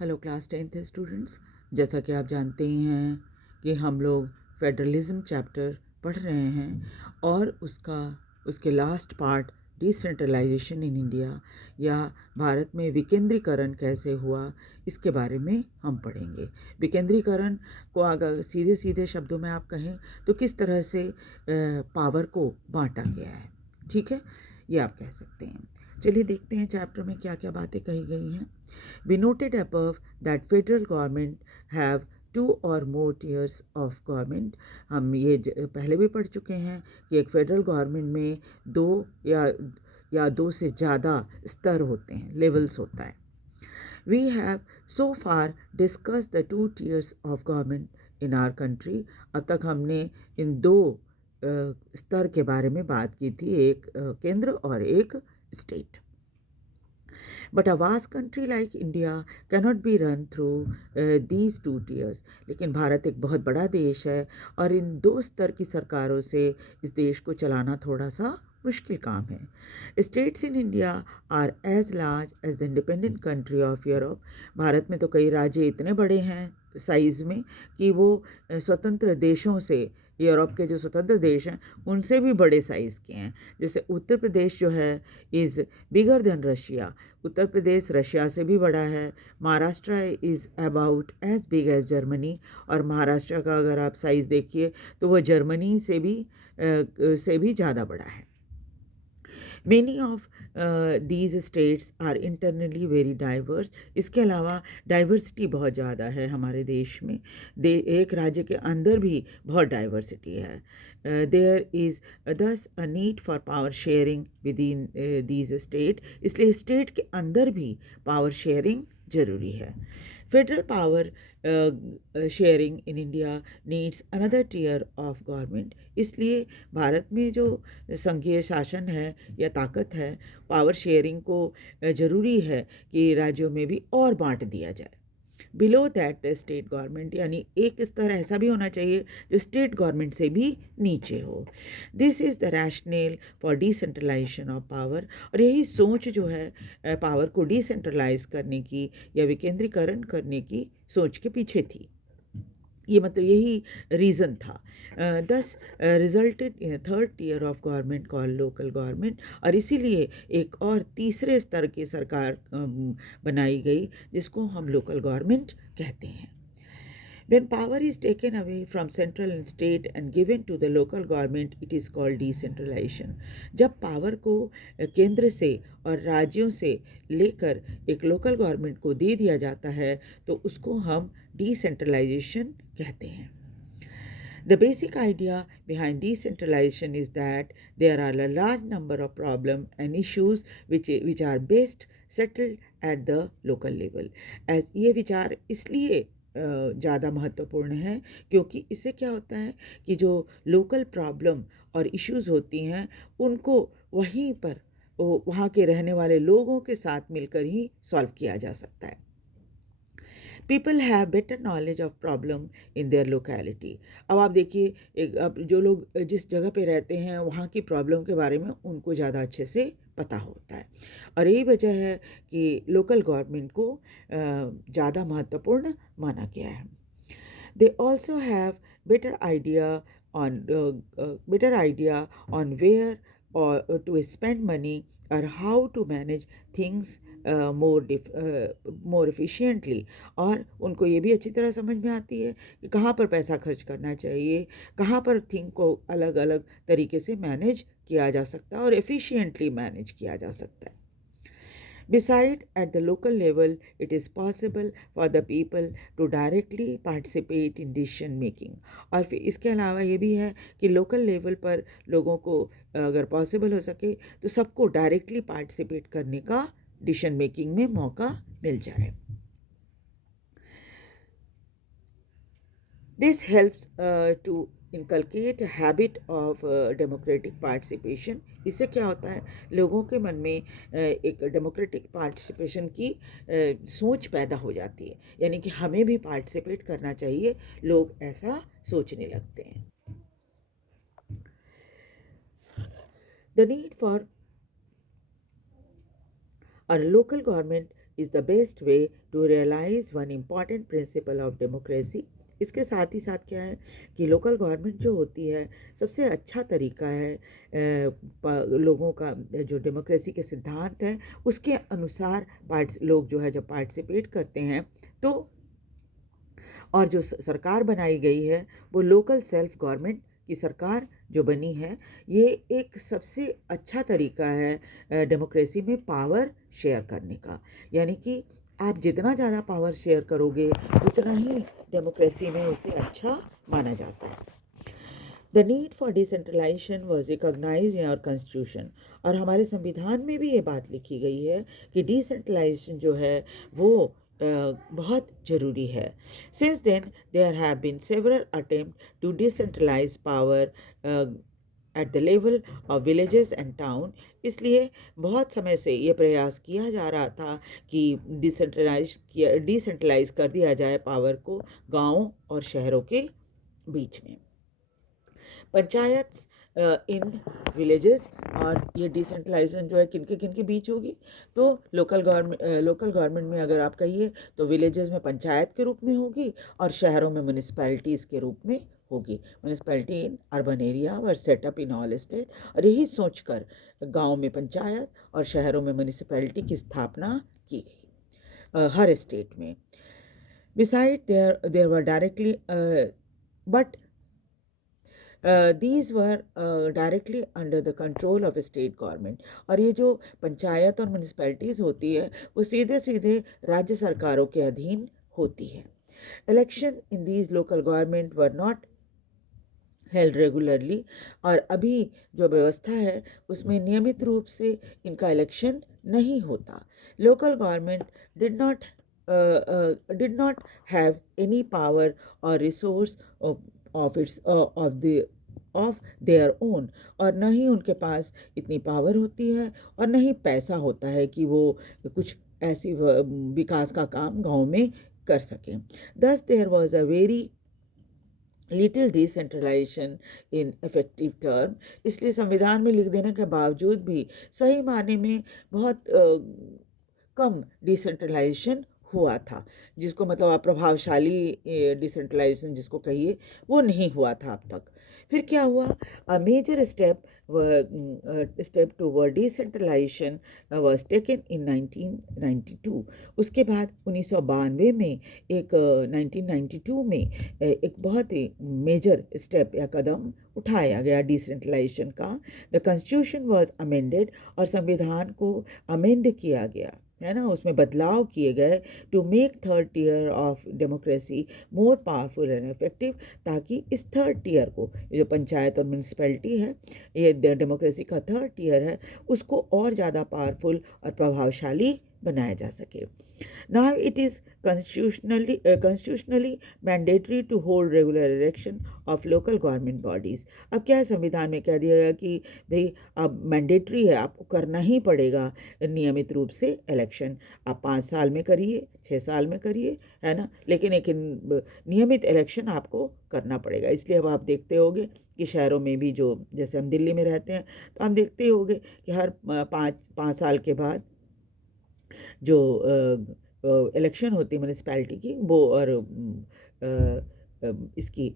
Hello class 10th students, जैसा कि आप जानते ही हैं कि हम लोग फेडरलिज्म चैप्टर पढ़ रहे हैं और उसके last part decentralization in India या भारत में विकेंद्रीकरण कैसे हुआ इसके बारे में हम पढ़ेंगे। विकेंद्रीकरण को अगर सीधे सीधे शब्दों में आप कहें तो किस तरह से पावर को बांटा गया है, ठीक है, ये आप कह सकते हैं। चलिए देखते हैं चैप्टर में क्या क्या बातें कही गई हैं। We noted above that federal government have two or more tears of government. हम ये पहले भी पढ़ चुके हैं कि एक फेडरल गवर्नमेंट में दो से ज़्यादा स्तर होते हैं, लेवल्स होता है। We have so far discuss the two tiers of government in our country. अब तक हमने इन दो स्तर के बारे में बात की थी, एक केंद्र और एक state. But a vast country like India cannot be run through these two tiers. लेकिन भारत एक बहुत बड़ा देश है और इन दो स्तर की सरकारों से इस देश को चलाना थोड़ा सा मुश्किल काम है। States in India are as large as the independent country of Europe. Bharat में तो कई राज्य इतने बड़े हैं साइज़ में कि वो स्वतंत्र देशों से, यूरोप के जो स्वतंत्र देश हैं उनसे भी बड़े साइज़ के हैं। जैसे उत्तर प्रदेश जो है is bigger than Russia, Uttar Pradesh Russia से भी बड़ा है। Maharashtra is about as big as Germany, और महाराष्ट्र का अगर आप साइज़ देखिए तो वह जर्मनी से भी ज़्यादा बड़ा है। Many of these states are internally very diverse. इसके अलावा डाइवर्सिटी बहुत ज़्यादा है हमारे देश में। एक राज्य के अंदर भी बहुत डाइवर्सिटी है। There is thus a need for power sharing within these state. इसलिए स्टेट के अंदर भी पावर शेयरिंग ज़रूरी है। Federal power sharing in India needs another tier of government. इसलिए भारत में जो संघीय शासन है या ताकत है, पावर शेयरिंग को ज़रूरी है कि राज्यों में भी और बांट दिया जाए। Below that the state government, यानी एक स्तर ऐसा भी होना चाहिए जो स्टेट गवर्नमेंट से भी नीचे हो। This is the rational for decentralization of power. और यही सोच जो है पावर को डिसेंट्रलाइज करने की या विकेंद्रीकरण करने की सोच के पीछे थी। ये मतलब यही रीज़न था। This resulted in third tier of government call local government, और इसीलिए एक और तीसरे स्तर की सरकार बनाई गई जिसको हम लोकल गवर्नमेंट कहते हैं। When power is taken away from central and state and given to the local government, it is called decentralization. जब पावर को केंद्र से और राज्यों से लेकर एक लोकल गवर्नमेंट को दे दिया जाता है तो उसको हम डिसेंट्रलाइजेशन कहते हैं। The basic idea behind decentralization is that there are a large number of problems and issues which are best settled at the local level. As ये विचार इसलिए ज़्यादा महत्वपूर्ण है क्योंकि इससे क्या होता है कि जो लोकल प्रॉब्लम और इश्यूज़ होती हैं उनको वहीं पर वहाँ के रहने वाले लोगों के साथ मिलकर ही सॉल्व किया जा सकता है। People have better knowledge of problem in their locality. अब आप देखिए, अब जो लोग जिस जगह पे रहते हैं वहाँ की प्रॉब्लम के बारे में उनको ज़्यादा अच्छे से पता होता है, और यही वजह है कि लोकल गवर्नमेंट को ज़्यादा महत्वपूर्ण माना गया है। They also have better idea on where or to spend money or how to manage things more efficiently, और उनको ये भी अच्छी तरह समझ में आती है कि कहाँ पर पैसा खर्च करना चाहिए, कहाँ पर थिंग को अलग अलग तरीके से मैनेज किया जा सकता है और एफिशिएंटली मैनेज किया जा सकता है। Besides, at the local level, it is possible for the people to directly participate in decision making. और फिर इसके अलावा ये भी है कि लोकल लेवल पर लोगों को अगर पॉसिबल हो सके तो सबको डायरेक्टली पार्टिसिपेट करने का डिसीजन मेकिंग में मौका मिल जाए। This helps to inculcate a habit of democratic participation. इससे क्या होता है, लोगों के मन में एक डेमोक्रेटिक पार्टिसिपेशन की सोच पैदा हो जाती है, यानी कि हमें भी पार्टिसिपेट करना चाहिए, लोग ऐसा सोचने लगते हैं। The need for a local government is the best way to realize one important principle of democracy. इसके साथ ही साथ क्या है कि लोकल गवर्नमेंट जो होती है सबसे अच्छा तरीका है लोगों का जो डेमोक्रेसी के सिद्धांत हैं उसके अनुसार लोग जो है जब पार्टिसिपेट करते हैं तो और जो सरकार बनाई गई है वो लोकल सेल्फ गवर्नमेंट की सरकार जो बनी है ये एक सबसे अच्छा तरीका है डेमोक्रेसी में पावर शेयर करने का। यानी कि आप जितना ज़्यादा पावर शेयर करोगे उतना ही डेमोक्रेसी में उसे अच्छा माना जाता है। The need for decentralization was recognize in our constitution. और हमारे संविधान में भी ये बात लिखी गई है कि डिसेंट्रलाइजेशन जो है वो बहुत ज़रूरी है। Since then there have been several attempt to decentralize power at the level of villages and town. इसलिए बहुत समय से ये प्रयास किया जा रहा था कि डिसेंट्रलाइज कर दिया जाए पावर को गाँवों और शहरों के बीच में। पंचायत इन विलेजेस और ये डिसेंट्रलाइजेशन जो है किन के बीच होगी तो लोकल गवर्नमेंट में अगर आप कहिए तो विलेजेस में पंचायत के रूप में होगी और शहरों में म्यूनिसिपैलिटीज़ के रूप में होगी। Municipality in urban area were set up in all state. और यही सोचकर गांव में पंचायत और शहरों में म्यूनिसिपैलिटी की स्थापना की गई हर स्टेट में। Beside there were directly but these were directly under the control of a state government। और ये जो पंचायत और म्यूनिसिपैलिटीज़ होती है वो सीधे सीधे राज्य सरकारों के अधीन होती है। Election in these local government were not held regularly. और अभी जो व्यवस्था है उसमें नियमित रूप से इनका इलेक्शन नहीं होता। Local government did not have any power or resource of their own। और न ही उनके पास इतनी पावर होती है और न ही पैसा होता है कि वो कुछ ऐसी विकास का काम गांव में कर सकें। Thus there was a very little decentralization in effective term. इसलिए संविधान में लिख देने के बावजूद भी सही मायने में बहुत कम डिसेंट्रलाइजेशन हुआ था, जिसको मतलब आप प्रभावशाली डिसेंट्रलाइजेशन जिसको कहिए वो नहीं हुआ था अब तक। फिर क्या हुआ? A major step toward decentralization was taken in 1992। उसके बाद 1992 में 1992 में एक बहुत ही मेजर स्टेप या कदम उठाया गया डिसेंट्रलाइजेशन का। The constitution was amended. और संविधान को अमेंड किया गया है ना, उसमें बदलाव किए गए to make third tier of democracy more powerful and effective. ताकि इस थर्ड टियर को, जो पंचायत और म्यूनिसिपैलिटी है, ये डेमोक्रेसी का थर्ड टियर है, उसको और ज़्यादा पावरफुल और प्रभावशाली बनाया जा सके। Now it is constitutionally mandatory to hold regular election of local government bodies. अब क्या है, संविधान में कह दिया गया कि भाई अब मैंडेटरी है, आपको करना ही पड़ेगा नियमित रूप से इलेक्शन। आप 5 साल में करिए, 6 साल में करिए, है ना, लेकिन एक नियमित इलेक्शन आपको करना पड़ेगा। इसलिए अब आप देखते होंगे कि शहरों में भी, जो जैसे हम दिल्ली में रहते हैं तो हम देखते होंगे कि हर 5 साल के बाद जो इलेक्शन होती है म्यूनिसिपैलिटी की वो, और इसकी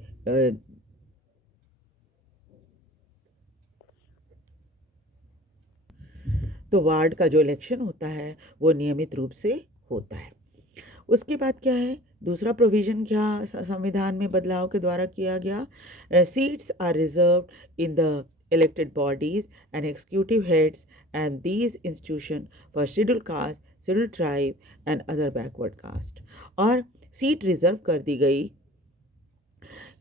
तो वार्ड का जो इलेक्शन होता है वो नियमित रूप से होता है। उसके बाद क्या है, दूसरा प्रोविज़न क्या संविधान में बदलाव के द्वारा किया गया? Seats are reserved in the elected bodies and executive heads and these institution for scheduled caste, scheduled tribe and other backward caste। और सीट रिजर्व कर दी गई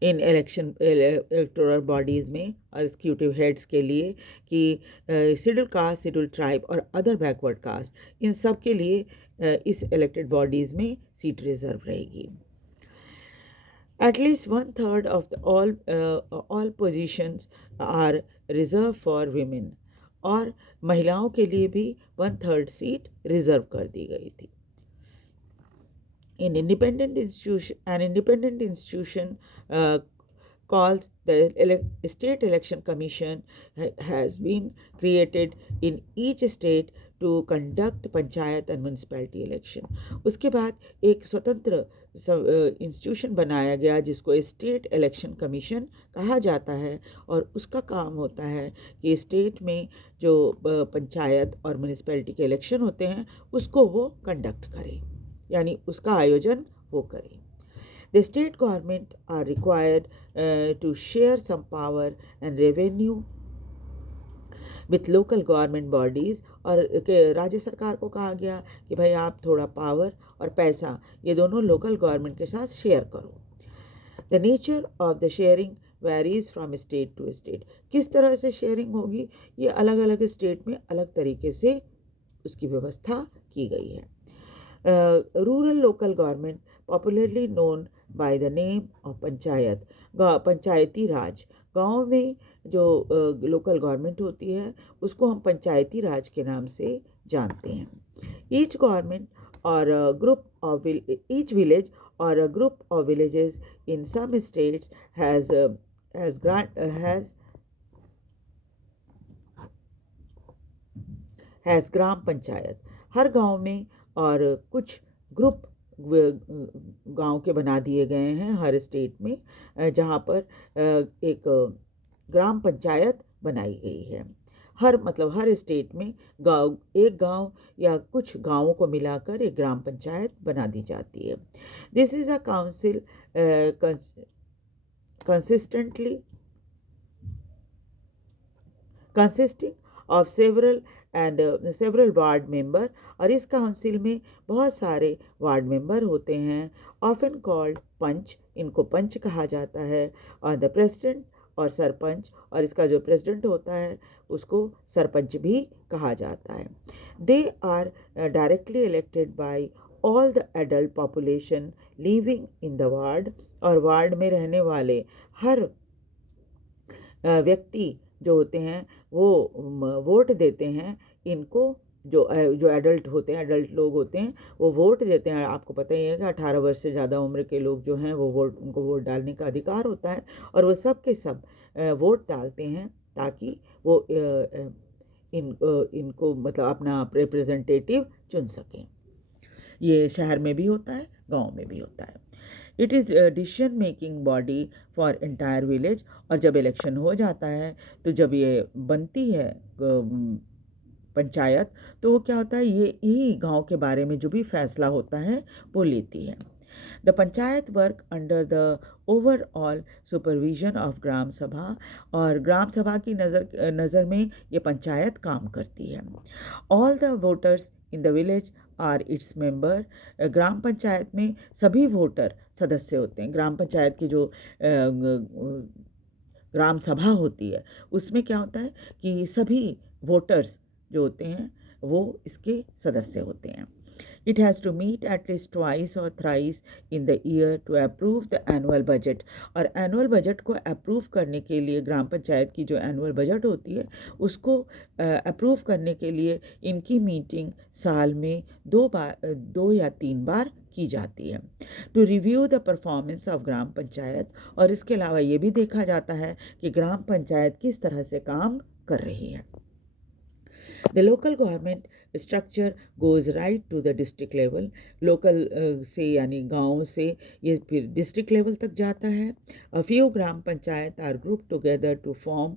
इन इलेक्टोरल बॉडीज़ में और एग्जीक्यूटिव हेड्स के लिए कि शेड्यूल कास्ट, शेड्यूल ट्राइब और other backward caste, इन सब के लिए इस इलेक्टेड बॉडीज़ में सीट रिजर्व रहेगी। At least 1/3 of all positions are reserved for women। और महिलाओं के लिए भी 1/3 सीट रिजर्व कर दी गई थी। An independent institution called the State Election Commission has been created in each state to conduct panchayat and municipality election. उसके बाद एक स्वतंत्र इंस्टीट्यूशन बनाया गया जिसको स्टेट इलेक्शन कमीशन कहा जाता है, और उसका काम होता है कि स्टेट में जो पंचायत और म्यूनसिपैलिटी के इलेक्शन होते हैं उसको वो कंडक्ट करे, यानी उसका आयोजन वो करे। The state government are required to share some power and revenue with local government bodies, और राज्य सरकार को कहा गया कि भाई आप थोड़ा पावर और पैसा ये दोनों लोकल गवर्नमेंट के साथ शेयर करो। The nature of the sharing varies from state to state. किस तरह से शेयरिंग होगी ये अलग अलग स्टेट में अलग तरीके से उसकी व्यवस्था की गई है। Rural local government popularly known by the name of panchayat, Panchayati Raj. गांव में जो लोकल गवर्नमेंट होती है उसको हम पंचायती राज के नाम से जानते हैं। ईच गवर्नमेंट और ग्रुप ऑफ ईच विलेज और a group of villages in some states has ग्राम पंचायत। हर गांव में और कुछ ग्रुप गांव के बना दिए गए हैं हर स्टेट में, जहां पर एक ग्राम पंचायत बनाई गई है। हर स्टेट में एक गांव या कुछ गांवों को मिलाकर एक ग्राम पंचायत बना दी जाती है। This is a council consisting of several ward member, और इस काउंसिल में बहुत सारे वार्ड मेंबर होते हैं। ऑफन कॉल्ड पंच, इनको पंच कहा जाता है, और द प्रेसिडेंट और सरपंच, और इसका जो प्रेसिडेंट होता है उसको सरपंच भी कहा जाता है। They are directly elected by all the adult population living in the ward, और वार्ड में रहने वाले हर व्यक्ति जो होते हैं वो वोट देते हैं इनको। जो एडल्ट होते हैं, एडल्ट लोग होते हैं, वो वोट देते हैं। आपको पता ही है कि 18 वर्ष से ज़्यादा उम्र के लोग जो हैं वो उनको वोट डालने का अधिकार होता है, और वो सब के सब वोट डालते हैं ताकि वो इनको मतलब अपना रिप्रेजेंटेटिव चुन सकें। ये शहर में भी होता है, गांव में भी होता है। It is decision making body for entire village, और जब इलेक्शन हो जाता है तो जब ये बनती है पंचायत, तो वो क्या होता है, ये यही गांव के बारे में जो भी फैसला होता है वो लेती है। The panchayat work under the overall supervision of gram sabha, और ग्राम सभा की नज़र में ये पंचायत काम करती है। All the voters in the village are its member. Gram panchayat में सभी वोटर सदस्य होते हैं। ग्राम पंचायत की जो ग्राम सभा होती है उसमें क्या होता है कि सभी वोटर्स जो होते हैं वो इसके सदस्य होते हैं। It has to meet at least twice or thrice in the year to approve the annual budget, और एनुअल बजट को अप्रूव करने के लिए ग्राम पंचायत की जो एनुअल बजट होती है उसको अप्रूव करने के लिए इनकी मीटिंग साल में 2 या 3 बार की जाती है। To review the performance of gram panchayat, और इसके अलावा ये भी देखा जाता है कि ग्राम पंचायत किस तरह से काम कर रही है। The local government structure goes right to the district level. Local से यानी गाँव से ये फिर डिस्ट्रिक्ट लेवल तक जाता है। A few gram panchayat are group together to form,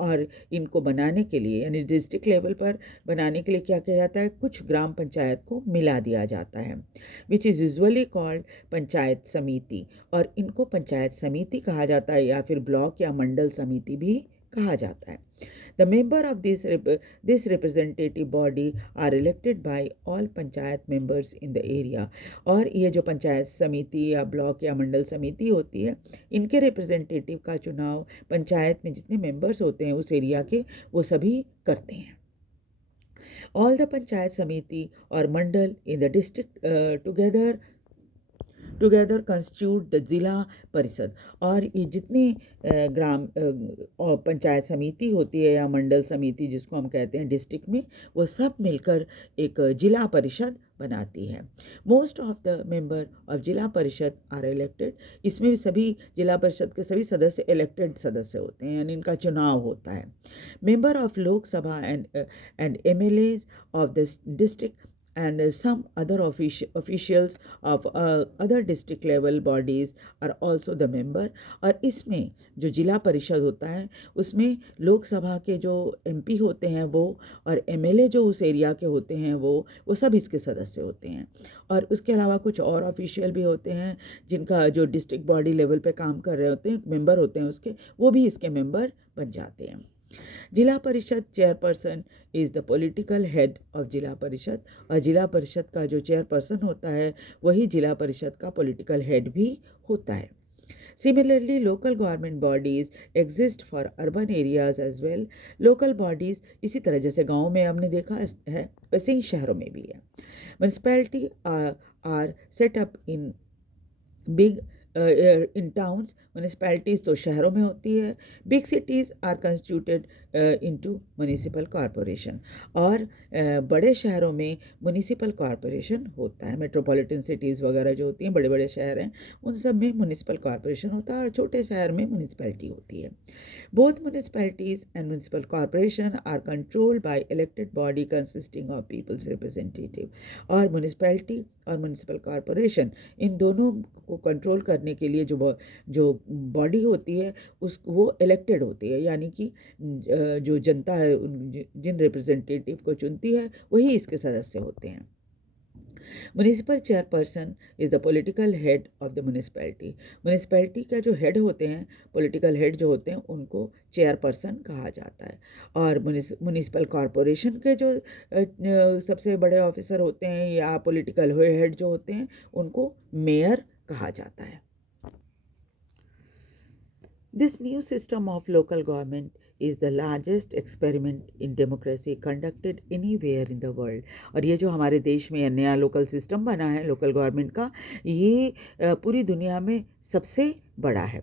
और इनको बनाने के लिए यानी डिस्ट्रिक्ट लेवल पर बनाने के लिए क्या किया जाता है, कुछ ग्राम पंचायत को मिला दिया जाता है, which is usually called panchayat समिति, और इनको पंचायत समिति कहा जाता है या फिर ब्लॉक या मंडल समिति भी कहा जाता है। The member of this representative body are elected by all panchayat members in the area, और ये जो पंचायत समिति या ब्लॉक या मंडल समिति होती है इनके रिप्रेजेंटेटिव का चुनाव पंचायत में जितने मेंबर्स होते हैं उस एरिया के वो सभी करते हैं। All the पंचायत समिति और मंडल in the district together constitute the जिला परिषद। और ये जितनी ग्राम और पंचायत समिति होती है या मंडल समिति जिसको हम कहते हैं डिस्ट्रिक्ट में, वो सब मिलकर एक जिला परिषद बनाती है। Most of the member of जिला परिषद आर इलेक्टेड। इसमें भी सभी जिला परिषद के सभी सदस्य इलेक्टेड सदस्य होते हैं, यानी इनका चुनाव होता है। Member of Lok Sabha and MLAs of the district and some other officials of other district level bodies are also the member। और इसमें जो जिला परिषद होता है उसमें लोकसभा के जो MP होते हैं वो, और MLA जो उस एरिया के होते हैं वो सब इसके सदस्य होते हैं। और उसके अलावा कुछ और ऑफिशियल भी होते हैं जिनका जो डिस्ट्रिक्ट बॉडी लेवल पे काम कर रहे होते हैं, मेंबर होते हैं उसके, वो भी इसके मेंबर बन जाते हैं। जिला परिषद chairperson is the political head of जिला परिषद। और जिला परिषद का जो चेयरपर्सन होता है वही जिला परिषद का पॉलिटिकल हेड भी होता है। Similarly local government bodies exist for urban areas as well. Local bodies इसी तरह जैसे गाँव में हमने देखा है वैसे ही शहरों में भी है। Municipality are set up in big in towns. Municipalities तो शहरों में होती है। Big cities are constituted into municipal corporation. और बड़े शहरों में म्यूनिसिपल कॉरपोरेशन होता है। मेट्रोपॉलिटन सिटीज़ वगैरह जो होती हैं, बड़े बड़े शहर हैं, उन सब में म्यूनिसिपल कॉरपोरेशन होता है और छोटे शहर में म्यूनिसिपैलिटी होती है। Both municipalities and municipal corporation are controlled by elected body consisting of people's representative. और म्यूनिसिपैलिटी और म्यूनिसिपल कॉरपोरेशन इन दोनों को कंट्रोल करने के लिए जो बॉडी होती है वो इलेक्टेड होती है, यानी कि जो जनता है जिन रिप्रेजेंटेटिव को चुनती है वही इसके सदस्य होते हैं। Municipal chairperson is the political head of the municipality. Municipality का जो हेड होते हैं, पॉलिटिकल हेड जो होते हैं, उनको चेयरपर्सन कहा जाता है। और म्यूनिसिपल कॉरपोरेशन के जो सबसे बड़े ऑफिसर होते हैं या पॉलिटिकल हेड जो होते हैं उनको मेयर कहा जाता है। This new system of local government is the largest experiment in democracy conducted anywhere in the world। और ये जो हमारे देश में नया लोकल सिस्टम बना है लोकल गवर्नमेंट का, ये पूरी दुनिया में सबसे बड़ा है।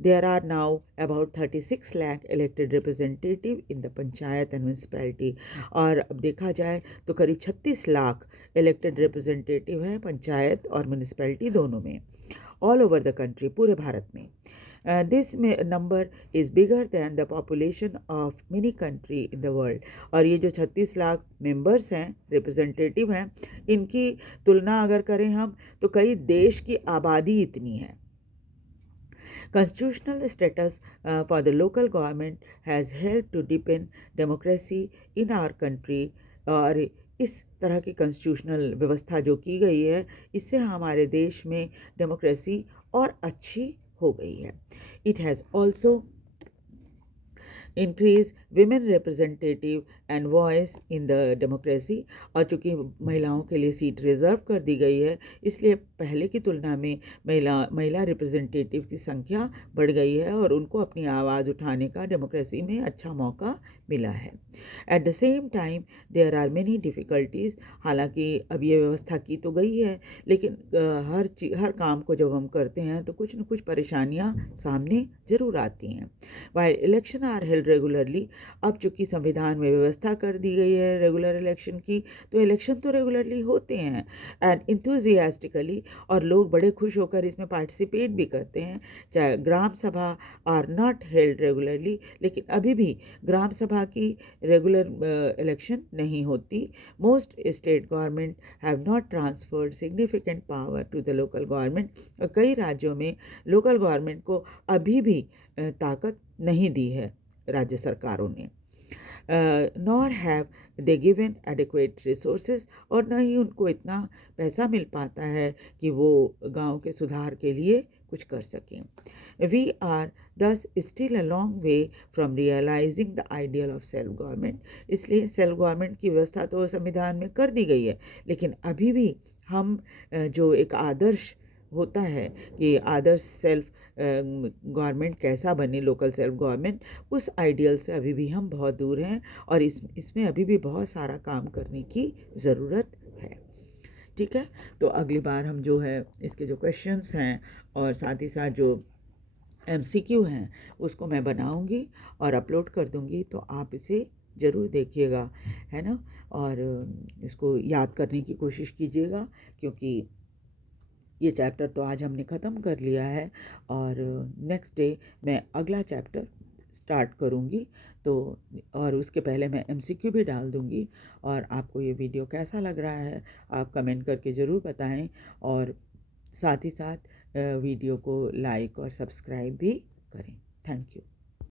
There are now about 36 lakh elected representative in the panchayat and municipality. और अब देखा जाए तो करीब 36 लाख इलेक्टेड रिप्रेजेंटेटिव हैं पंचायत और म्यूनसिपैलिटी दोनों में, ऑल ओवर द कंट्री, पूरे भारत में। This number is bigger than the population of many country in the world। और ये जो 36 लाख मेंबर्स हैं, रिप्रेजेंटेटिव हैं, इनकी तुलना अगर करें हम तो कई देश की आबादी इतनी है। Constitutional status for the local government has helped to deepen democracy in our country। और इस तरह की कॉन्स्टिट्यूशनल व्यवस्था जो की गई है इससे हमारे देश में डेमोक्रेसी और अच्छी हो गई है। It has also increase women representative and voice in the democracy. और चूँकि महिलाओं के लिए सीट रिज़र्व कर दी गई है इसलिए पहले की तुलना में महिला रिप्रेजेंटेटिव की संख्या बढ़ गई है और उनको अपनी आवाज़ उठाने का डेमोक्रेसी में अच्छा मौका मिला है। At the same time there are many difficulties. हालांकि अब ये व्यवस्था की तो गई है लेकिन हर काम को जब हम करते हैं तो कुछ न कुछ परेशानियां सामने ज़रूर आती हैं। While election are held regularly. अब चूँकि संविधान में व्यवस्था कर दी गई है रेगुलर इलेक्शन की, तो इलेक्शन तो रेगुलरली होते हैं एंड इंथुजियास्टिकली, और लोग बड़े खुश होकर इसमें पार्टिसिपेट भी करते हैं। चाहे ग्राम सभा आर नॉट हेल्ड रेगुलरली, लेकिन अभी भी ग्राम सभा की रेगुलर इलेक्शन नहीं होती। Most state government have not transferred significant power to the local government. और कई राज्यों में लोकल गवर्नमेंट को अभी भी ताकत नहीं दी है राज्य सरकारों ने। Nor have they given adequate resources, और न ही उनको इतना पैसा मिल पाता है कि वो गांव के सुधार के लिए कुछ कर सकें। We are thus still a long way from realizing the ideal of self government। इसलिए सेल्फ गवर्नमेंट की व्यवस्था तो संविधान में कर दी गई है लेकिन अभी भी हम जो एक आदर्श होता है कि आदर्श सेल्फ गवर्नमेंट कैसा बने, लोकल सेल्फ गवर्नमेंट, उस आइडियल से अभी भी हम बहुत दूर हैं और इसमें अभी भी बहुत सारा काम करने की ज़रूरत है। ठीक है। तो अगली बार हम जो है इसके जो क्वेश्चंस हैं और साथ ही साथ जो MCQ हैं उसको मैं बनाऊंगी और अपलोड कर दूंगी, तो आप इसे ज़रूर देखिएगा, है ना। और इसको याद करने की कोशिश कीजिएगा, क्योंकि ये चैप्टर तो आज हमने ख़त्म कर लिया है और नेक्स्ट डे मैं अगला चैप्टर स्टार्ट करूँगी। तो और उसके पहले मैं MCQ भी डाल दूँगी। और आपको ये वीडियो कैसा लग रहा है आप कमेंट करके ज़रूर बताएं, और साथ ही साथ वीडियो को लाइक और सब्सक्राइब भी करें। Thank you.